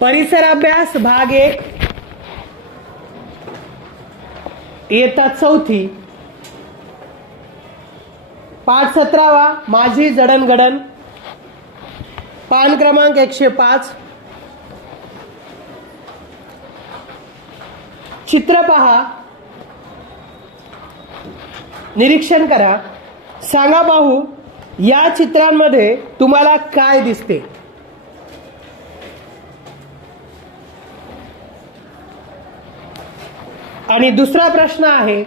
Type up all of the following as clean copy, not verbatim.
परिसर अभ्यास भाग 1 इयत्ता 4थी पाठ 17वा माझी जडणघडण पान क्रमांक 105 चित्र पहा निरीक्षण करा सांगा पाहू या चित्रांमध्ये तुम्हाला काय दिसते। आणि दुसरा प्रश्न आहे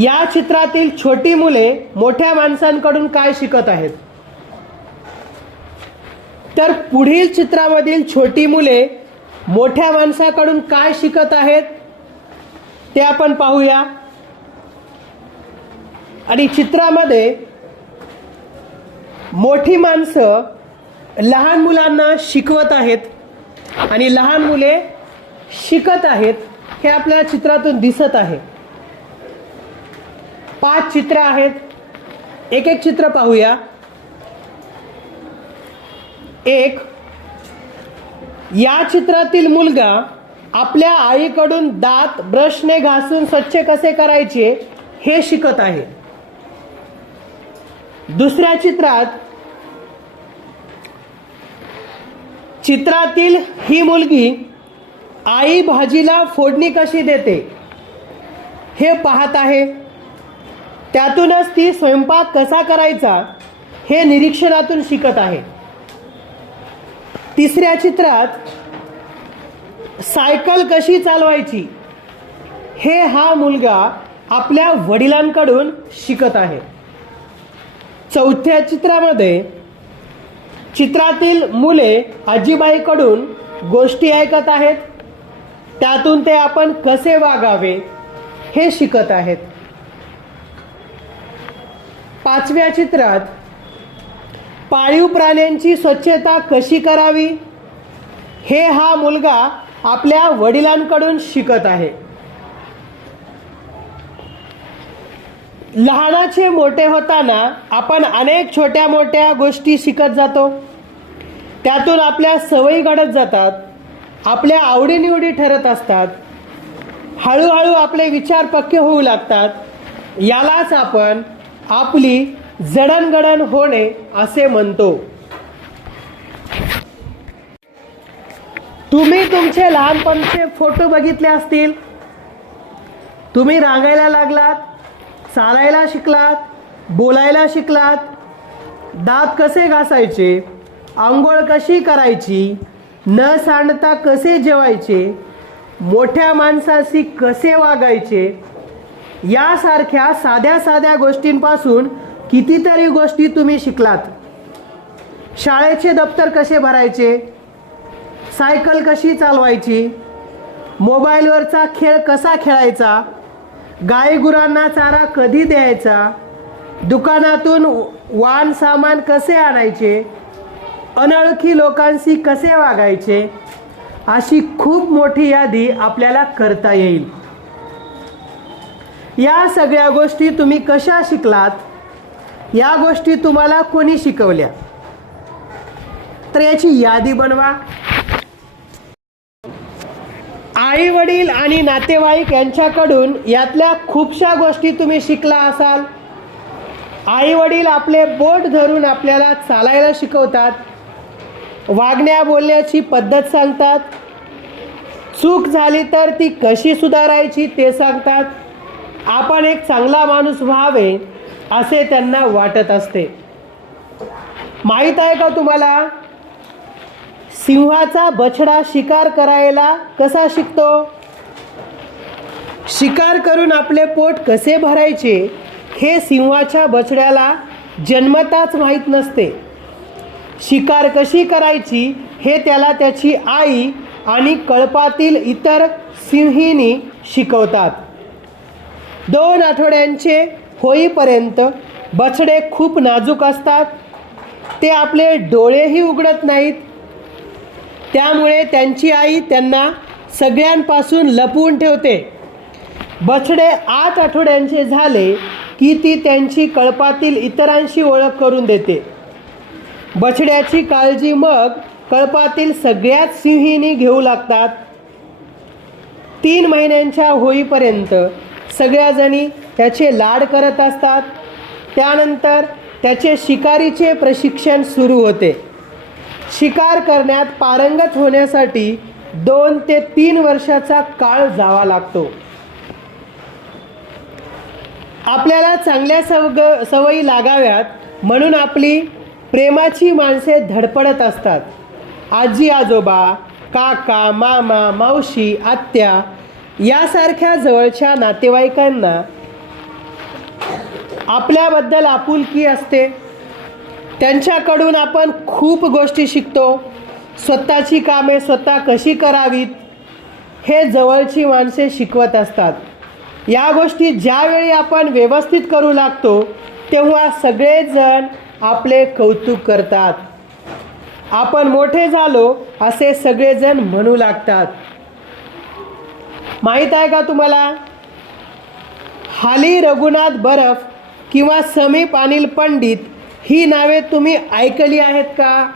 या चित्रातील छोटी मुले मोठ्या माणसांकडून काय शिकत आहेत। तर पुढील चित्रामधील छोटी मुले मोठ्या माणसाकडून काय शिकत आहेत ते आपण पाहूया। आणि चित्रामध्ये मोठी माणसं लहान मुलांना शिकवत आहेत आणि लहान मुले शिकत आहेत हे आपल्याला चित्रातून दिसत आहे। 5 चित्र आहेत, एक एक चित्र पाहूया। 1 या चित्रातील मुलगा आपल्या आईकडून दात ब्रशने घासून स्वच्छ कसे करायचे हे शिकत आहे। दुसऱ्या चित्रातील ही मुलगी आई भाजीला फोडणी कशी देते हे पाहत आहे। त्यातूनच ती स्वयंपाक कसा करायचा हे निरीक्षणातून शिकत आहे। तिसऱ्या चित्रात सायकल कशी चालवायची हे हा मुलगा आपल्या वडिलांकडून शिकत आहे। चौथ्या चित्रामध्ये चित्रातील मुले आजीबाईकडून गोष्टी ऐकत आहेत, त्यातून ते आपण कसे वागावे हे शिकत आहेत। 5व्या चित्रात पाळीव प्राण्यांची स्वच्छता कशी करावी हे हा मुलगा आपल्या वडिलांकडून शिकत आहे। लहानाचे मोठे होताना आपण अनेक छोट्या मोठ्या गोष्टी शिकत जातो, त्यातून आपल्या सवयी घडत जातात, आपल्या आवडीनिवडी ठरत असतात, हळूहळू आपले विचार पक्के होऊ लागतात। यालाच आपण आपली जडणघडण होणे असे म्हणतो। तुम्ही तुमचे लहानपणचे फोटो बघितले असतील। तुम्ही रांगायला लागलात, चालायला शिकलात, बोलायला शिकलात, दात कसे घासायचे, आंघोळ कशी करायची, न सांडता कसे जेवायचे, मोठ्या माणसाशी कसे वागायचे, यासारख्या साध्या साध्या गोष्टींपासून कितीतरी गोष्टी तुम्ही शिकलात। शाळेचे दप्तर कसे भरायचे, सायकल कशी चालवायची, मोबाईलवरचा खेळ कसा खेळायचा, गाईगुरांना चारा कधी द्यायचा, दुकानातून वाहन सामान कसे आणायचे, अनोळखी लोकांशी कसे वागायचे, अशी खूप मोठी यादी आपल्याला करता येईल। या सगळ्या गोष्टी तुम्ही कशा शिकलात, या गोष्टी तुम्हाला कोणी शिकवल्या, तर याची यादी बनवा। आई वडील आणि नातेवाईक यांच्याकडून यातल्या खूपशा गोष्टी तुम्ही शिकला असाल। आई वडील आपले बोट धरून आपल्याला चालायला शिकवतात, वागण्या बोलण्याची पद्धत सांगतात, चूक झाली तर ती कशी सुधारायची ते सांगतात, आपण एक चांगला माणूस व्हावे असे त्यांना वाटत असते। माहीत आहे का तुम्हाला सिंहाचा बछडा शिकार करायला कसा शिकतो? शिकार करून आपले पोट कसे भरायचे हे सिंहाच्या बछड्याला जन्मताच माहीत नसते। शिकार कशी करायची हे त्याला त्याची आई आणि कळपातील इतर सिंहिणी शिकवतात। 2 आठवड्यांचे होईपर्यंत बछडे खूप नाजूक असतात, ते आपले डोळेही उघडत नाहीत, त्यामुळे त्यांची आई त्यांना सगळ्यांपासून लपवून ठेवते। बछडे 8 आठवड्यांचे झाले की ती त्यांची कळपातील इतरांशी ओळख करून देते। बछड्याची काळजी मग कळपातील सगळ्यात सिंहिणी घेऊ लागतात. 3 महिन्यांच्या होईपर्यंत सगळ्याजणी त्याचे लाड करत असतात. त्यानंतर त्याचे शिकारीचे प्रशिक्षण सुरू होते. शिकार करण्यात पारंगत होण्यासाठी 2 ते 3 वर्षाचा काळ जावा लागतो. आपल्याला चांगल्या सवयी लागाव्यात म्हणून आपली प्रेमाची माणसे धडपडत असतात. आजी आजोबा, काका, मामा, मावशी, आत्या यासारख्या जवळच्या नातेवाईकांना आपल्याबद्दल आपुलकी असते. त्यांच्याकडून आपण खूप गोष्टी शिकतो. स्वतःची कामे स्वतः कशी करावीत हे जवळची माणसे शिकवत असतात. या गोष्टी ज्यावेळी आपण व्यवस्थित करू लागतो तेव्हा सगळेजण आपले कौतुक करतात. आपण मोठे झालो असे सगळेजण म्हणू लागतात. माहीत आहे का तुम्हाला, हाली रघुनाथ बर्फ किंवा समीप अनिल पंडित ही नावे तुम्ही ऐकली आहेत का?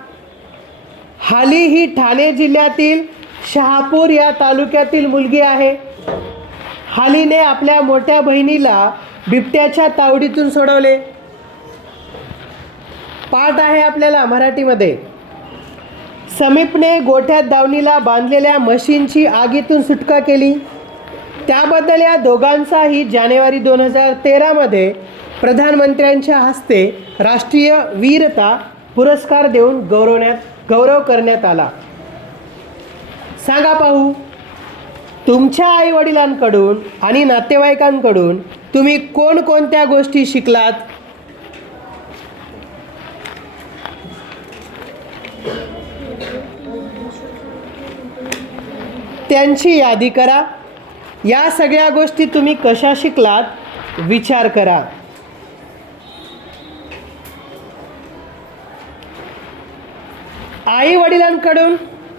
हाली ही ठाणे जिल्ह्यातील शहापूर या तालुक्यातील मुलगी आहे. हालीने आपल्या मोठ्या बहिणीला बिबट्याच्या तावडीतून सोडवले. पाठ आहे आपल्याला मराठीमध्ये. समीपने गोठ्यात दावणीला बांधलेल्या म्हशींची आगीतून सुटका केली. त्याबद्दल या दोघांचाही जानेवारी 2013 मध्ये प्रधानमंत्र्यांच्या हस्ते राष्ट्रीय वीरता पुरस्कार देऊन गौरव करण्यात आला. सांगा पाहू, तुमच्या आईवडिलांकडून आणि नातेवाईकांकडून तुम्ही कोणकोणत्या गोष्टी शिकलात? त्यांची यादी करा. या सगळ्या गोष्टी तुम्ही कशा शिकलात विचार करा. आई वडिलांकडून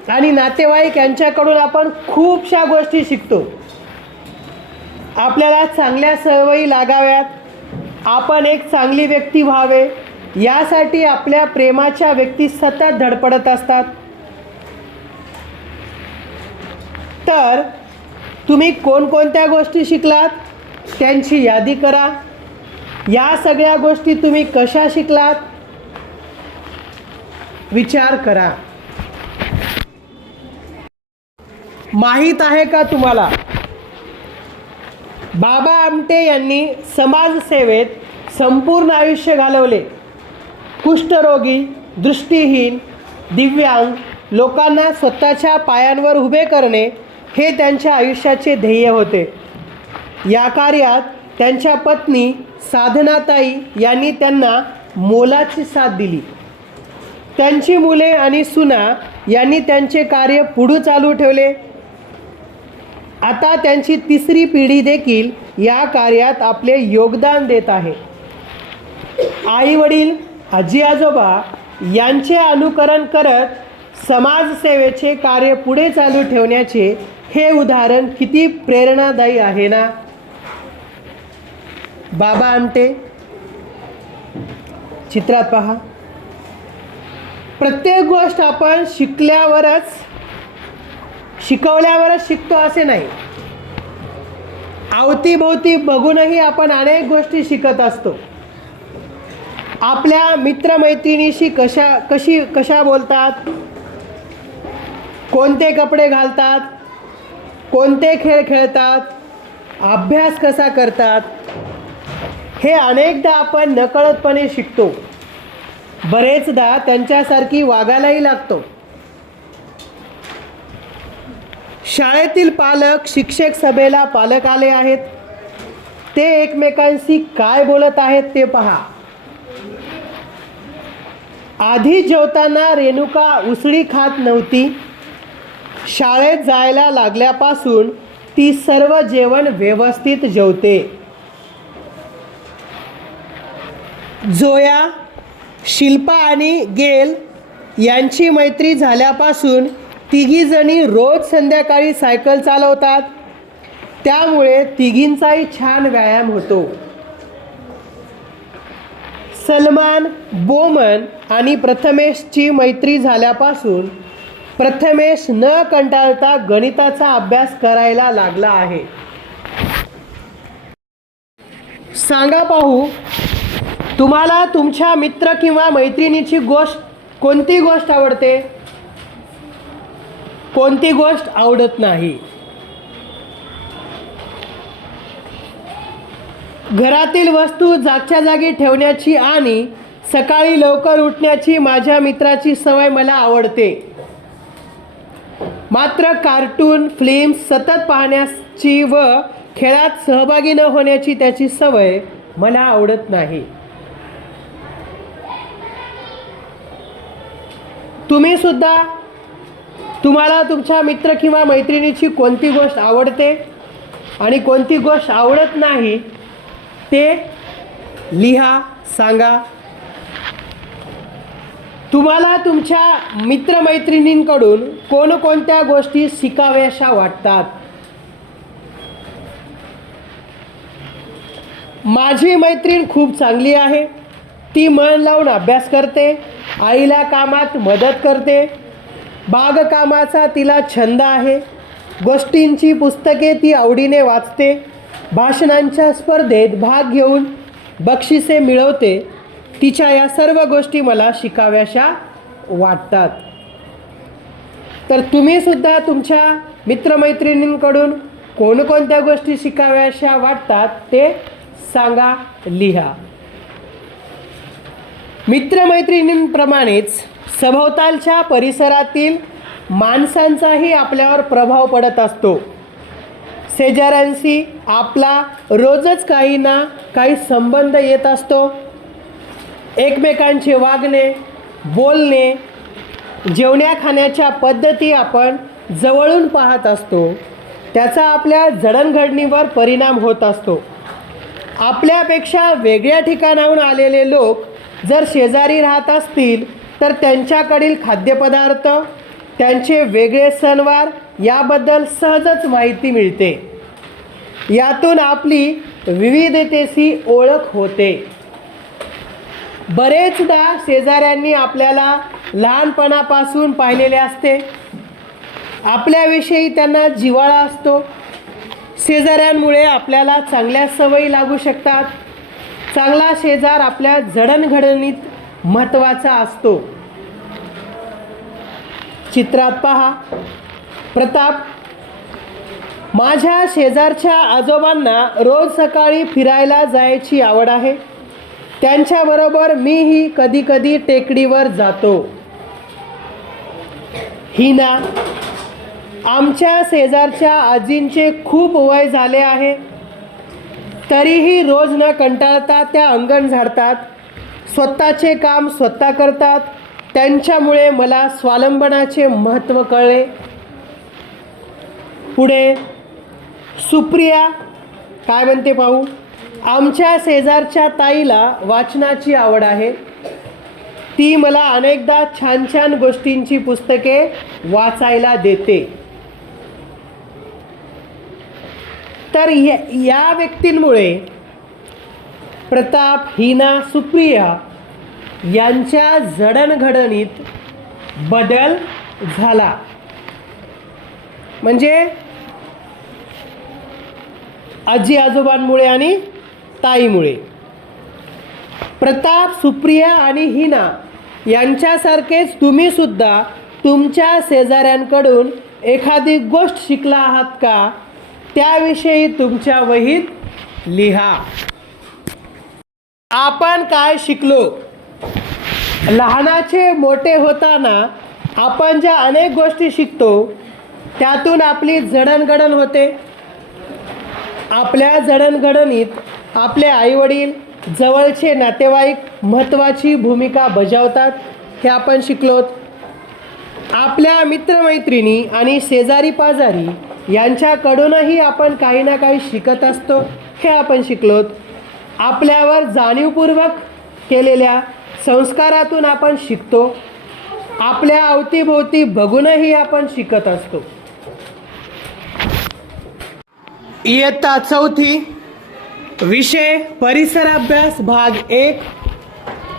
आणि नातेवाईक यांच्याकडून आपण खूपशा गोष्टी शिकतो. आपल्याला चांगल्या सवयी लागाव्यात, आपण एक चांगली व्यक्ती व्हावे यासाठी आपल्या प्रेमाच्या व्यक्ती सतत धडपडत असतात. तर तुम्ही कोणकोणत्या गोष्टी शिकलात त्यांची यादी करा. या सगळ्या गोष्टी तुम्ही कशा शिकलात विचार करा. माहीत आहे का तुम्हाला, बाबा आमटे यांनी समाजसेवेत संपूर्ण आयुष्य घालवले. कुष्ठरोगी, दृष्टीहीन, दिव्यांग लोकांना स्वतःच्या पायांवर उभे करणे हे त्यांच्या आयुष्याचे ध्येय होते. या कार्यात त्यांच्या पत्नी साधनाताई यांनी त्यांना मोलाची साथ दिली. त्यांची मुले आणि सुना यांनी त्यांचे कार्य पुढे चालू ठेवले. आता त्यांची 3री पिढी देखील या कार्यात आपले योगदान देत आहे. आई वडील, आजी आजोबा यांचे अनुकरण करत समाजसेवेचे कार्य पुढे चालू ठेवण्याचे हे उदाहरण किती प्रेरणादायी आहे ना. बाबा आमटे चित्रात पहा. प्रत्येक गोष्ट आपण शिकवल्यावरच शिकतो असे नाही. अवतीभोवती बघूनही आपण अनेक गोष्टी शिकत असतो. आपल्या मित्रमैत्रिणीशी कशा बोलतात, कोणते कपडे घालतात, कोणते खेळ खेळतात, अभ्यास कसा करतात, हे अनेकदा आपण नकळतपणे शिकतो. बरेचदा त्यांच्यासारखी वागायलाही लागतो. शाळेतील पालक शिक्षक सभेला पालक आले आहेत. ते एकमेकांशी काय बोलत आहेत ते पहा. आधी जेवताना रेणुका उसळी खात नव्हती. शाळेत जायला लागल्यापासून ती सर्व जेवण व्यवस्थित जेवते. जोया, शिल्पा आणि गेल यांची मैत्री झाल्यापासून तिघीजणी रोज संध्याकाळी सायकल चालवतात. त्यामुळे तिघींचाही छान व्यायाम होतो. सलमान, बोमन आणि प्रथमेशची मैत्री झाल्यापासून प्रथमेश न कंटाळता गणिताचा अभ्यास करायला लागला आहे. सांगा पाहू, तुम्हाला तुमच्या मित्र किंवा मैत्रिणीची कोणती गोष्ट आवडते, कोणती गोष्ट आवडत नाही. घरातील वस्तू जागच्या जागी ठेवण्याची आणि सकाळी लवकर उठण्याची माझ्या मित्राची सवय मला आवडते. मात्र कार्टून फिल्म्स सतत पाहण्याची व खेळात सहभागी न होण्याची त्याची सवय मला आवडत नाही. तुम्ही सुद्धा तुम्हाला तुमच्या मित्र किंवा मैत्रिणीची कोणती गोष्ट आवडते आणि कोणती गोष्ट आवडत नाही ते लिहा, सांगा. तुम्हाला तुमच्या मित्रमैत्रिणींकडून कोणकोणत्या गोष्टी शिकाव्याशा वाटतात. माझी मैत्रीण खूप चांगली आहे. ती मन लावून अभ्यास करते, आईला कामात मदत करते, बागकामाचा तिला छंद आहे, गोष्टींची पुस्तके ती आवडीने वाचते, भाषणांच्या स्पर्धेत भाग घेऊन बक्षिसे मिळवते. तिच्या या सर्व गोष्टी मला शिकाव्याशा वाटतात. तर तुम्ही सुद्धा तुमच्या मित्रमैत्रिणींकडून कोणकोणत्या गोष्टी शिकाव्याशा वाटतात ते सांगा, लिहा. मित्रमैत्रिणींप्रमाणेच सभोवतालच्या परिसरातील माणसांचाही आपल्यावर प्रभाव पडत असतो. शेजाऱ्यांशी आपला रोजच काही ना काही संबंध येत असतो. एकमेकांचे वागणे, बोलणे, जेवण्या खाण्याच्या पद्धती आपण जवळून पाहत असतो. त्याचा आपल्या जडणघडणीवर परिणाम होत असतो. आपल्यापेक्षा वेगळ्या ठिकाणाहून आलेले लोक जर शेजारी राहत असतील तर त्यांच्याकडील खाद्यपदार्थ, त्यांचे वेगळे सणवार याबद्दल सहजच माहिती मिळते. यातून आपली विविधतेची ओळख होते. बरेचदा शेजाऱ्यांनी आपल्याला लहानपणापासून पाहिलेले असते. आपल्याविषयी त्यांना जिव्हाळा असतो. शेजाऱ्यांमुळे आपल्याला चांगल्या सवयी लागू शकतात. चांगला शेजार आपल्या जडणघडणीत महत्त्वाचा असतो. चित्रात पहा. प्रताप, माझ्या शेजारच्या आजोबांना रोज सकाळी फिरायला जायची आवड आहे. त्यांच्याबरोबर मीही कधी कधी टेकडीवर जातो. हिना, आमच्या शेजारच्या आजींचे खूप वय झाले आहे, तरीही रोज न कंटाळता त्या अंगण झाडतात, स्वतःचे काम स्वतः करतात. त्यांच्यामुळे मला स्वावलंबनाचे महत्त्व कळले. पुढे सुप्रिया काय म्हणते पाहू. आमच्या शेजारच्या ताईला वाचनाची आवड आहे. ती मला अनेकदा छान छान गोष्टींची पुस्तके वाचायला देते. तर या व्यक्तींमुळे प्रताप, हिना, सुप्रिया यांच्या जडणघडणीत बदल झाला. म्हणजे आजी आजोबांमुळे आणि ताईमुळे. प्रताप, सुप्रिया आणि हिना यांच्यासारखेच तुम्ही सुद्धा तुमच्या शेजाऱ्यांकडून एखादी गोष्ट शिकला आहात का, त्याविषयी तुमच्या वहीत लिहा. आपण काय शिकलो. लहानाचे मोठे होताना आपण ज्या अनेक गोष्टी शिकतो त्यातून आपली जडणघडण होते. आपल्या जडणघडणीत आपले आईवडील, जवळचे नातेवाईक महत्त्वाची भूमिका बजावतात हे आपण शिकलोत. आपल्या मित्रमैत्रिणी आणि शेजारी पाजारी यांच्याकडूनही आपण काही ना काही शिकत असतो हे आपण शिकलोत. आपल्यावर जाणीवपूर्वक केलेल्या संस्कारातून आपण शिकतो. आपल्या अवतीभोवती बघूनही आपण शिकत असतो. इयत्ता चौथी, विषय परिसर अभ्यास, भाग 1,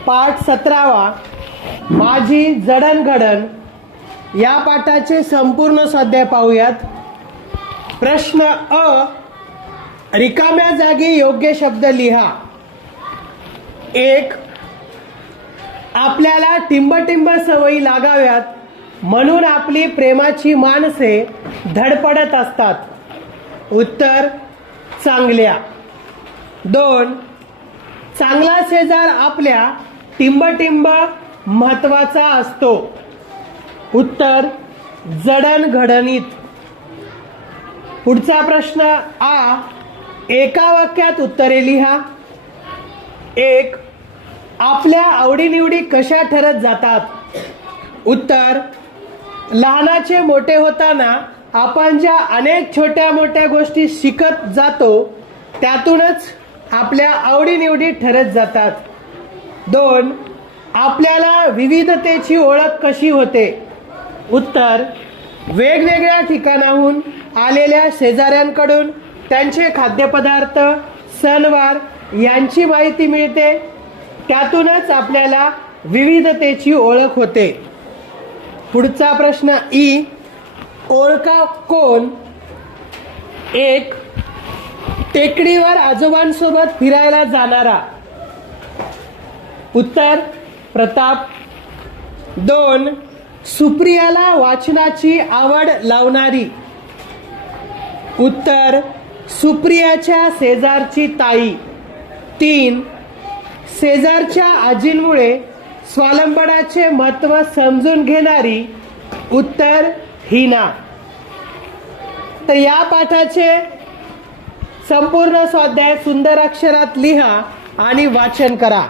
पाठ 17वा, माझी जडणघडण. या पाठाचे संपूर्ण स्वाध्याय पाहूयात. प्रश्न अ, रिकाम्या जागी योग्य शब्द लिहा. 1. आपल्याला टिंबटिंब सवयी लागाव्यात म्हणून आपली प्रेमाची माणसे धडपडत असतात. उत्तर चांगल्या. 2. चांगला शेजार आपल्या टिंबटिंब महत्वाचा असतो. उत्तर जडणघडणीत. पुढचा प्रश्न आ, एका वाक्यात उत्तरे लिहा. 1. आपल्या आवडीनिवडी कशा ठरत जातात. उत्तर लहानाचे मोठे होताना आपण ज्या अनेक छोट्या मोठ्या गोष्टी शिकत जातो त्यातूनच आपल्या आवडीनिवडी ठरत जातात. 2. आपल्याला विविधतेची ओळख कशी होते. उत्तर वेगवेगळ्या ठिकाणाहून आलेल्या शेजाऱ्यांकडून त्यांचे खाद्यपदार्थ, सणवार यांची माहिती मिळते. त्यातूनच आपल्याला विविधतेची ओळख होते. पुढचा प्रश्न ई, ओळखा कोण. 1. टेकडीवर आजोबांसोबत फिरायला जाणारा. उत्तर प्रताप. 2. सुप्रियाला वाचनाची आवड लावणारी. उत्तर सुप्रियाच्या शेजारची ताई. 3. शेजारच्या आजींमुळे स्वावलंबनाचे महत्त्व समजून घेणारी. उत्तर हिना. तर या पाठाचे संपूर्ण स्वाध्याय सुंदर अक्षरात लिहा आणि वाचन करा.